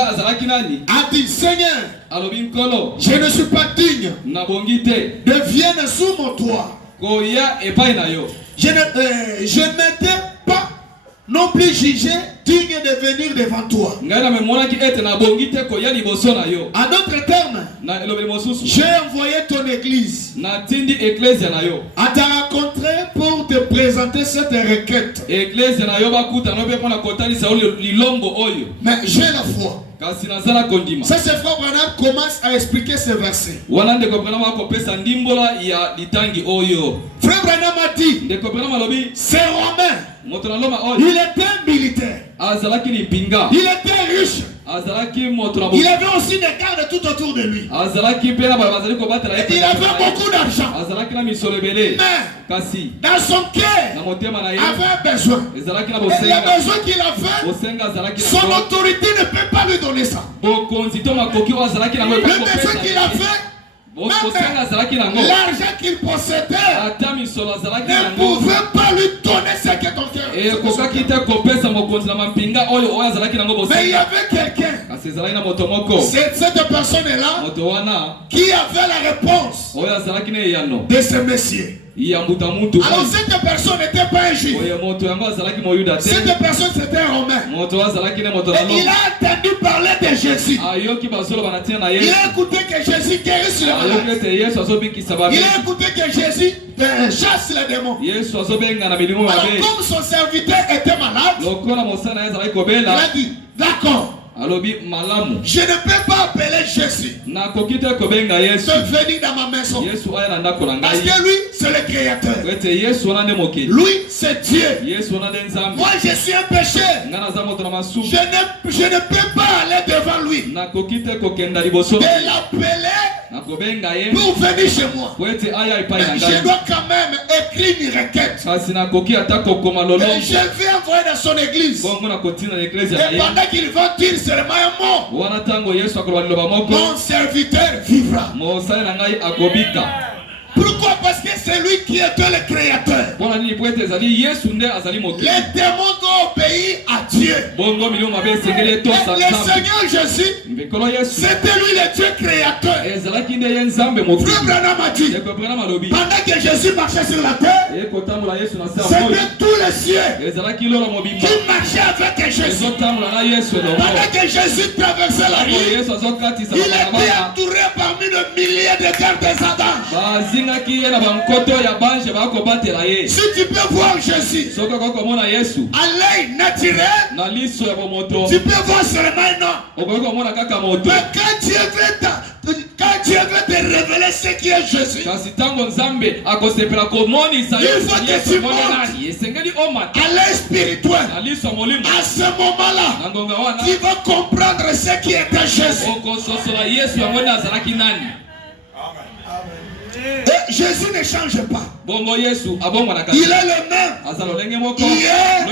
a dit, Seigneur, je ne suis pas digne de venir sous mon toit. Je n'étais pas non plus jugé digne de venir devant toi. En d'autres termes, j'ai envoyé ton église à te rencontrer pour te présenter cette requête. Mais j'ai la foi. Ça, c'est Frère Branham commence à expliquer ce verset. Frère Branham a dit, c'est Romain. Il était militaire. Il était riche. Il avait aussi des gardes tout autour de lui. Il avait beaucoup d'argent. Mais dans son cœur, il avait un besoin. Et le besoin qu'il avait, son autorité ne peut pas lui donner ça. Le besoin qu'il a fait, l'argent qu'il possédait ne pouvait pas lui donner ce que ton cœur. Mais il y avait quelqu'un, c'est cette personne-là qui avait la réponse de ce messieurs. Alors cette personne n'était pas un juif. Cette personne c'était un romain. Et il a entendu parler de Jésus. Il a écouté que Jésus guérisse les malades. Il a écouté que Jésus chasse les démons. Alors comme son serviteur était malade, il a dit, d'accord, je ne peux pas appeler Jésus de venir dans ma maison. Parce que lui, c'est le Créateur. Lui, c'est Dieu. Moi, je suis un pécheur. Je ne peux pas aller devant lui. De l'appeler pour venir chez moi. Mais je dois quand même écrire une requête. Et je vais envoyer dans son église. Et pendant qu'il va dire seulement un mot, mon serviteur vivra. Pourquoi? Parce que c'est lui qui est le créateur. Les démons ont obéi à Dieu. Et le Seigneur Jésus, c'était lui le Dieu créateur. Frère Branham a dit, pendant que Jésus marchait sur la terre, c'était tous les cieux qui marchaient avec Jésus. Pendant que Jésus traversait la nuit, il était entouré parmi de milliers de gardes des Adams. Si tu peux voir Jésus à l'œil naturel, tu peux voir seulement un homme. Mais quand Dieu veut te révéler ce qui est Jésus, il faut que tu montes à l'œil spirituel. À ce moment-là, tu vas comprendre ce qui était Jésus. Et Jésus ne change pas. Il est le même hier,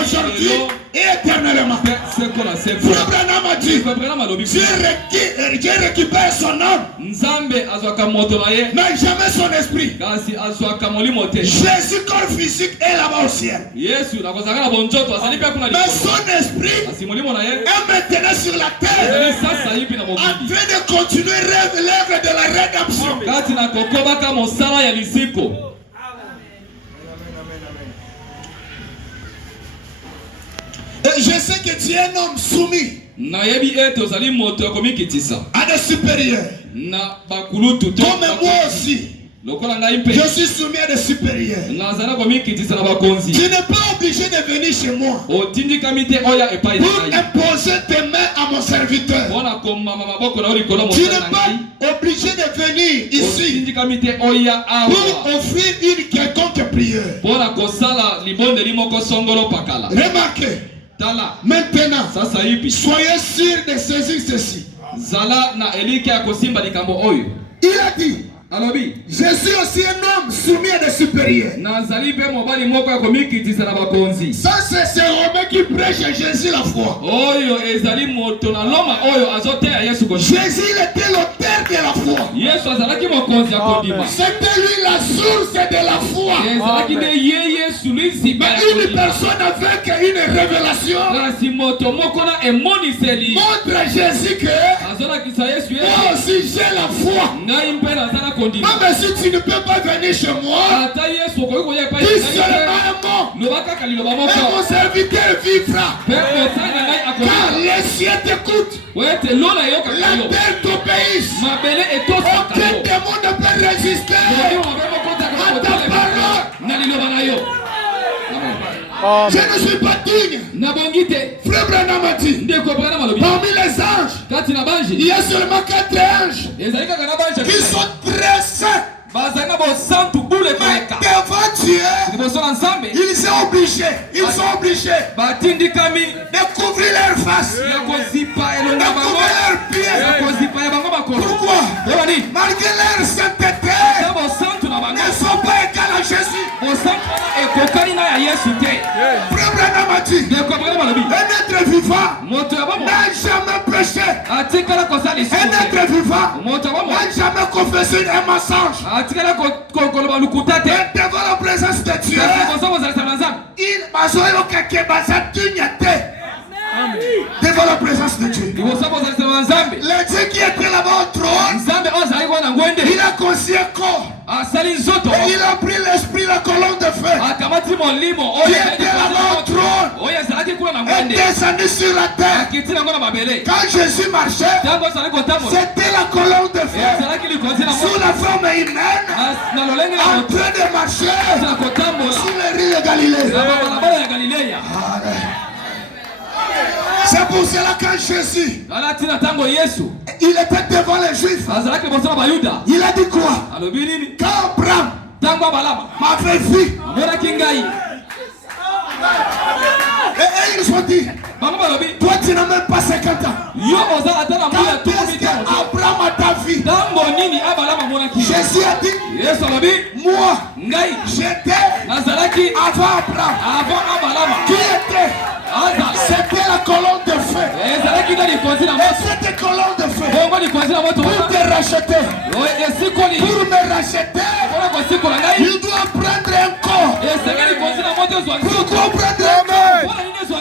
aujourd'hui et éternellement. Frère Branham a dit, Dieu récupère son âme, mais jamais son esprit. Jésus, corps physique, est là-bas au ciel. Mais son esprit est maintenant sur la terre, en train de continuer l'œuvre de la rédemption. Et je sais que tu es un homme soumis à des supérieurs. Comme moi aussi, je suis soumis à des supérieurs. Tu n'es pas obligé de venir chez moi pour imposer tes mains à mon serviteur. Tu n'es pas obligé de venir ici pour offrir une quelconque prière. Remarquez, maintenant, soyez sûr de saisir ceci. Il a dit, Je suis aussi un homme soumis à des supérieurs. Ça, c'est Romain qui prêche à Jésus la foi. Jésus était l'auteur de la foi. C'était lui la source de la foi. Mais une personne avec une révélation montre à Jésus que moi aussi j'ai la foi. Même si tu ne peux pas venir chez moi, dis seulement un mot et mon serviteur vivra. Car les cieux t'écoutent, la terre t'obéisse. Aucun démon ne peut résister à ta parole. Je ne suis pas digne. Frère Branham a dit, parmi les anges, il y a seulement 4 anges qui sont très saints. Mais devant Dieu, ils sont obligés de couvrir leur face, de couvrir leurs pieds. Pourquoi? Malgré leur sainteté, ils ne sont pas égaux à Jésus. Frère Branham a dit, un être vivant n'a jamais péché. Un être vivant n'a jamais confessé un mensonge. Devant la présence de Dieu, devant la présence de Dieu, le Dieu qui était là-bas au trône, il a conçu un corps. Et il a pris l'esprit, la colonne de feu qui était là-bas au trône et descendu sur la terre. Quand Jésus marchait, c'était la colonne de feu sous la forme humaine en train de marcher sur les rues de Galilée. C'est pour cela que Jésus, il était devant les Juifs. Il a dit quoi? Quand Abraham m'avait vu, et ils ont dit, toi tu n'as même pas 50 ans. Quand est-ce qu'Abraham a ta vie? Jésus a dit, moi j'étais avant Abraham. Qui était? C'était la colonne de feu. Et cette colonne de feu pour te racheter, pour me racheter, il doit prendre un corps. Pourquoi prendre un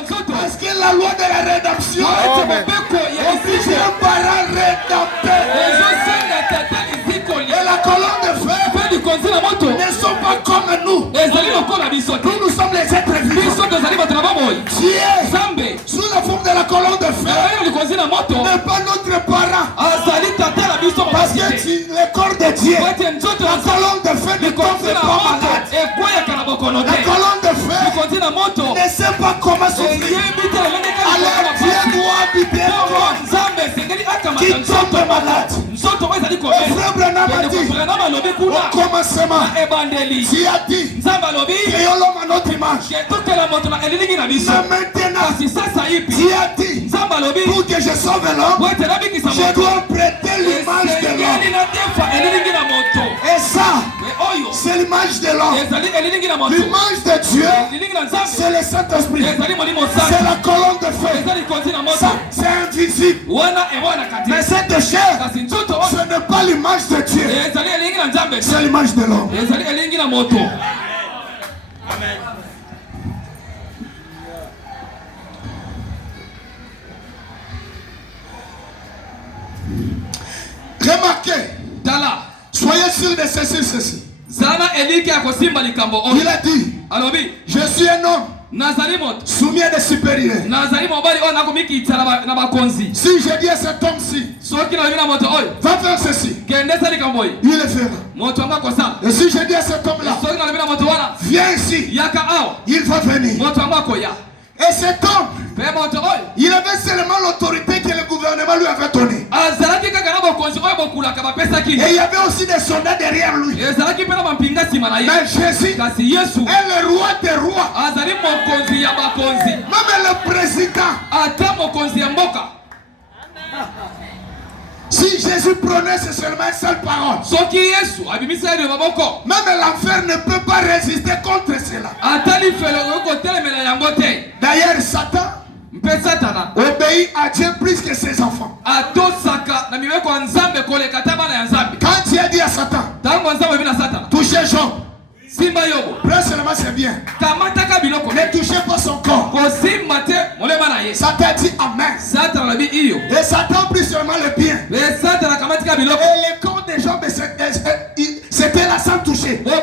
corps? Parce que la loi de la rédemption oblige un parent rédempteur. Et la colonne de feu ne sont pas comme nous. Nous sommes les êtres vivants. Dieu, sous la forme de la colonne de feu, n'est pas notre parent. Parce que le corps de Dieu, la colonne de feu ne tombe pas malade. La colonne de feu ne sait pas comment souffrir. Alors Dieu doit habiter toi qui tombe malade. Et frère Branham a dit, au commencement, Dieu a dit, créons l'homme à notre image. Mais maintenant, Dieu a dit, pour que je sauve l'homme, je dois prêter l'image de l'homme. Et ça, c'est l'image de l'homme. L'image de Dieu, c'est le Saint-Esprit. C'est la colonne de feu. Ça, c'est invisible. Mais cette chair, ce n'est pas l'image de Dieu. C'est l'image de l'homme. Amen. Remarquez, soyez sûr de ceci. Il a dit, je suis un homme soumis à des supérieurs. Si je dis à cet homme-ci, va faire ceci, il le fera. Et si je dis à cet homme-là, viens ici, il va venir. Et cet homme, il avait seulement l'autorité que le gouvernement lui avait donnée. Et il y avait aussi des soldats derrière lui. Mais Jésus est le roi des rois. Même le président. Si Si Jésus prononce seulement une seule parole, même l'enfer ne peut pas résister contre cela. D'ailleurs, Satan obéit à Dieu plus que ses enfants. Quand Dieu a dit à Satan, touchez Job, prends seulement c'est bien, ne touchez pas son corps. Satan dit amen. Et Satan prit seulement le bien. Et le corps de Job, c'était là sans toucher. Parce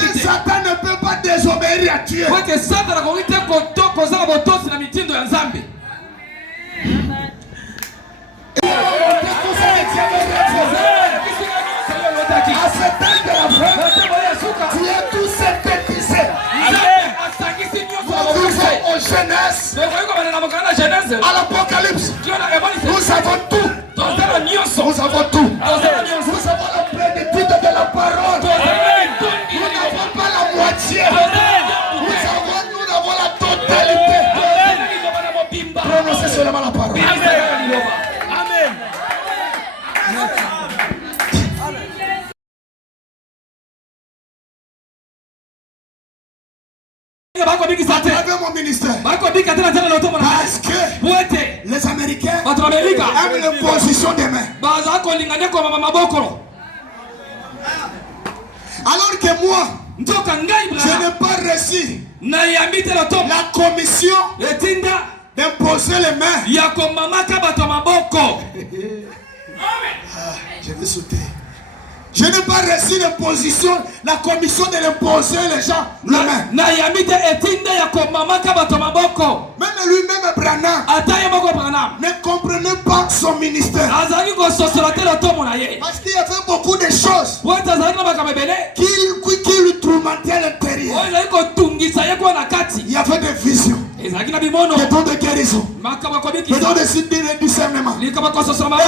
que Satan ne peut pas désobéir à Dieu. À cette temps de la fin, tu es tout synthétisé. Nous sommes aux Genèse, à l'Apocalypse. Nous avons tout. Nous avons tout. Nous avons la plénitude de la parole. Nous n'avons pas la moitié. Nous avons la totalité. Prononcez seulement la parole. Amen. Avec mon ministère. Parce que les Américains aiment la position des mains. Alors que moi, je n'ai pas reçu la commission d'imposer les mains. Je vais sauter. Je n'ai pas reçu l'imposition, la commission de l'imposer les gens les mains. Même lui-même Branham ne comprenait pas son ministère. Parce qu'il y avait beaucoup de choses qui lui tourmentaient à l'intérieur. Il y avait des visions, des dons de guérison, des dons de discernement. Et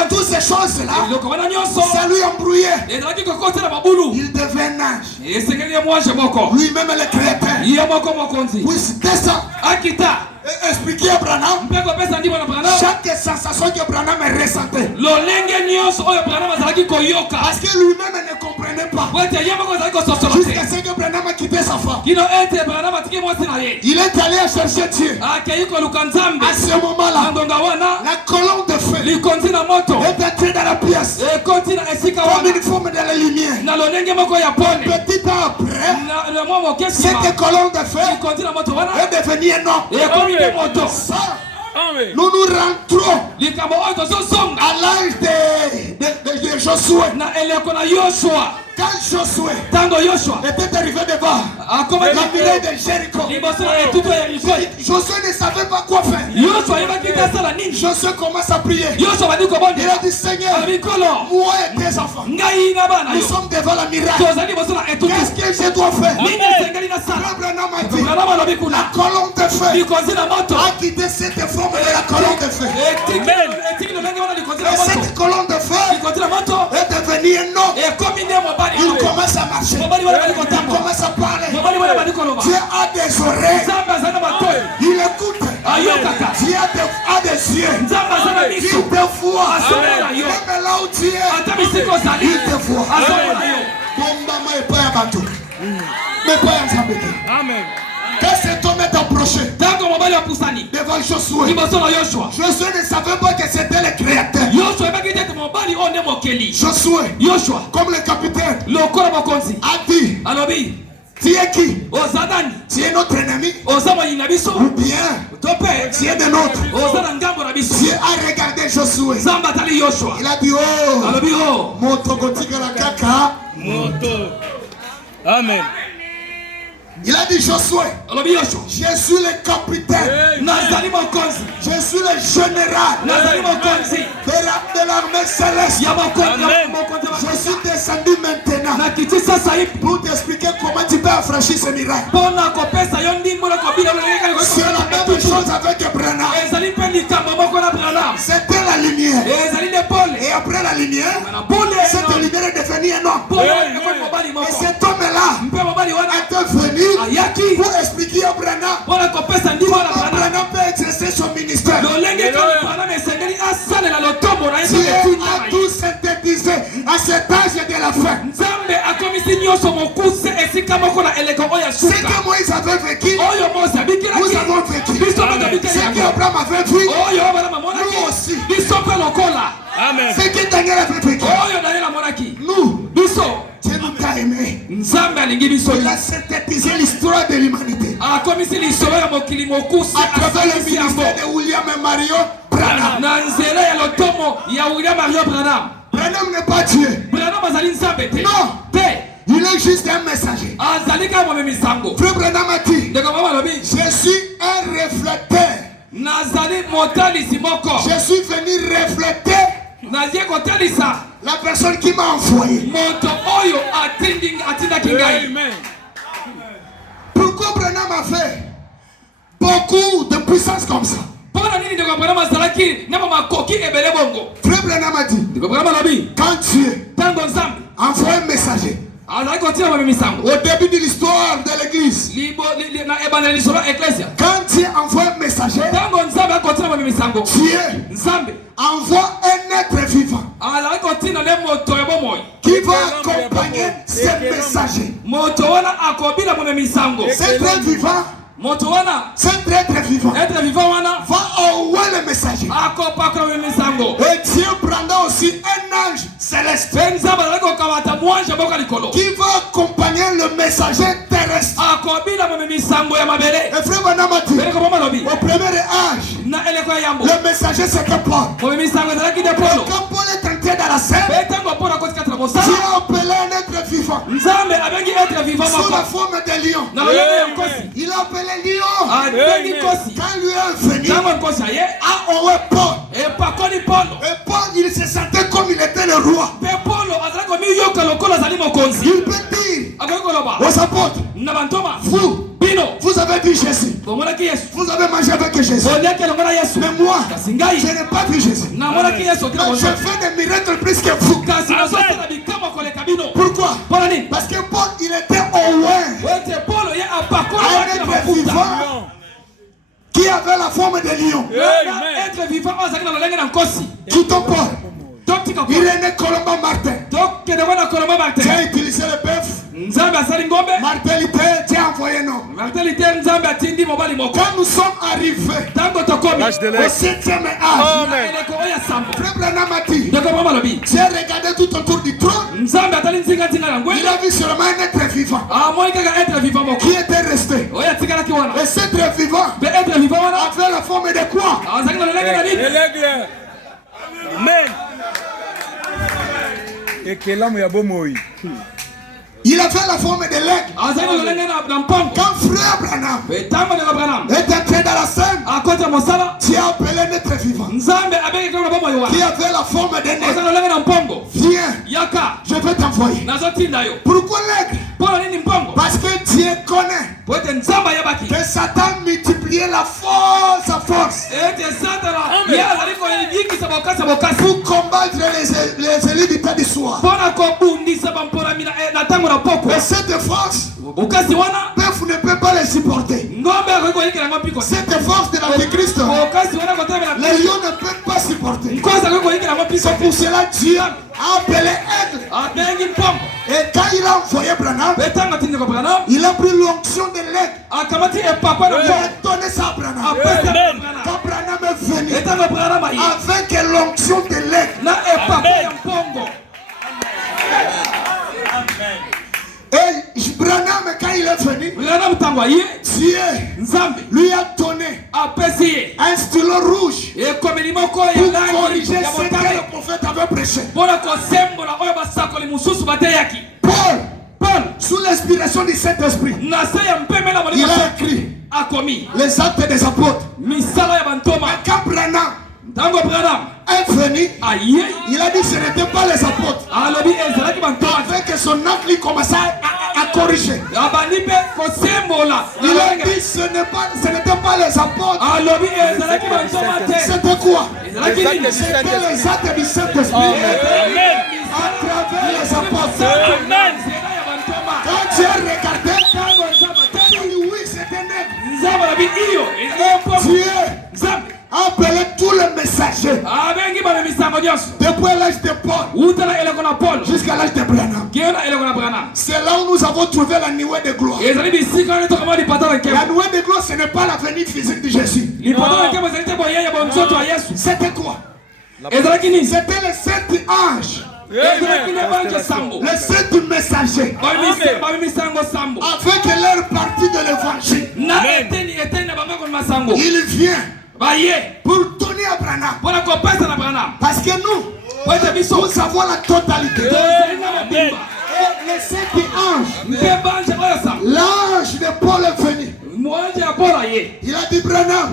toutes ces choses-là, ça lui embrouillait. Il devait nage. Lui-même le créateur. C'était ça. Expliquer à Branham chaque sensation que Branham ressentait. Parce que lui-même ne comprenait pas. Jusqu'à ce que Branham a quitté sa femme. Il est allé chercher Dieu. À ce moment-là, la colonne de feu est entrée dans la pièce comme une forme de la lumière. Petit temps après, cette colonne de feu est devenue énorme. Ça, nous rentrons à l'âge de Josué. Quand Josué était arrivé devant la muraille de Jéricho, Josué ne savait pas quoi faire. Josué commence à prier. Il a dit, Seigneur, moi et tes enfants, nous sommes devant la muraille. Qu'est-ce que je dois faire? La colonne de feu a quitté cette forme de la colonne de feu. Et cette colonne de feu est devenue énorme. Il commence à marcher. Il commence à parler. Dieu a des oreilles. Il écoute. Dieu a des yeux. Il te voit. Même là où tu es, il te voit. Amen. Quand cet homme est approché devant Josué, Josué ne savait pas que c'était le créateur. Josué, comme le capitaine, a dit, tu es qui? Tu es notre ennemi? Ou bien tu es de notre? Dieu a regardé Josué. Il a dit, oh, moto gotika la kaka. Amen. Il a dit Josué, je suis le capitaine, je suis le général de l'armée céleste. Je suis descendu maintenant pour t'expliquer comment tu peux affranchir ce miracle. C'est la même chose avec Branham. C'était la lumière. Et après la lumière, cette lumière est devenue énorme. Et cet homme-là était venu pour expliquer à Branham comment Branham peut exercer son ministère. Dieu avait vu, nous aussi. Amen. Ce que Daniel avait vécu, nous, Dieu nous a aimés. Il a synthétisé l'histoire de l'humanité à travers le ministère de William et Mario Branham. Branham n'est pas Dieu. Non. Il est juste un messager. Frère Branham a dit, je suis un refléteur. Je suis venu refléter la personne qui m'a envoyé. Pourquoi Branham a fait beaucoup de puissance comme ça? Frère Branham a dit, quand Dieu envoie un messager au début de l'histoire de l'église, quand Dieu envoie un messager, Dieu envoie un être vivant qui va accompagner ce messager. Cet être vivant, cet être vivant va envoyer le messager. Et Dieu prendra aussi un ange céleste qui va accompagner le messager terrestre. Et frère Branham a dit, au premier âge, le messager c'était Paul. Quand Paul est entré dans la scène, Dieu a appelé un être vivant sous la forme de lion. Il a appelé lion. Quand lui est venu à Owe Paul, et Paul il se sentait comme il était le roi. Il peut dire aux apôtres, vous avez vu Jésus, vous avez mangé avec Jésus, mais moi je n'ai pas vu Jésus. Donc je fais des miracles plus que vous. Pourquoi? Parce que Paul il était au loin, un être vivant qui avait la forme de lion. Qui tombe pas. Il est né Colomba Martin. Dieu a utilisé le bœuf. Martelité, Dieu a envoyé nous. Quand nous sommes arrivés au 7e âge, Frère Branham a dit, Dieu a regardé tout autour du trône. Il a vu seulement un être vivant qui était resté. Et cet être vivant avait la forme de quoi? Amen. Il avait la forme de l'aigle. Quand Frère Branham est entré dans la scène, Dieu a appelé un être vivant qui avait la forme d'un aigle. Viens, je vais t'envoyer. Pourquoi l'aigle? Parce que Dieu connaît que Satan multipliait la force à force pour combattre les élites du temps du soir. Mais cette force, peuple ne peut pas les supporter. Cette force de l'Antéchrist, les lions ne peuvent pas supporter. C'est pour cela que Dieu a appelé aigle. Et quand il a envoyé Branham, il a pris l'onction de l'aigle. Il a donné ça à Branham. Quand Branham est venu avec l'onction de l'aigle, et Branham, quand il est venu, Dieu lui a donné un stylo rouge pour corriger ce que le prophète avait prêché. Paul, sous l'inspiration du Saint-Esprit, il a écrit les actes des apôtres. Mais quand Branham est venu, il a dit que ce n'était pas les apôtres. Avec son acte, il commençait à corriger. Il a dit ce n'était pas les apôtres. C'était quoi? C'était les actes du Saint-Esprit à travers les apôtres. Quand Dieu regardait, oui, c'était net. Dieu a appelé tous les messagers depuis l'âge de Paul jusqu'à l'âge de Branham. C'est là où nous avons trouvé la nuée de gloire. La nuée de gloire, ce n'est pas la venue physique de Jésus. C'était quoi? C'était le Saint-Ange. Le Saint messager. Avec leur partie de l'évangile. Il vient pour donner à Branham. Parce que nous avons la totalité. Et le Saint-Ange, l'ange de Paul est venu. Il a dit Branham.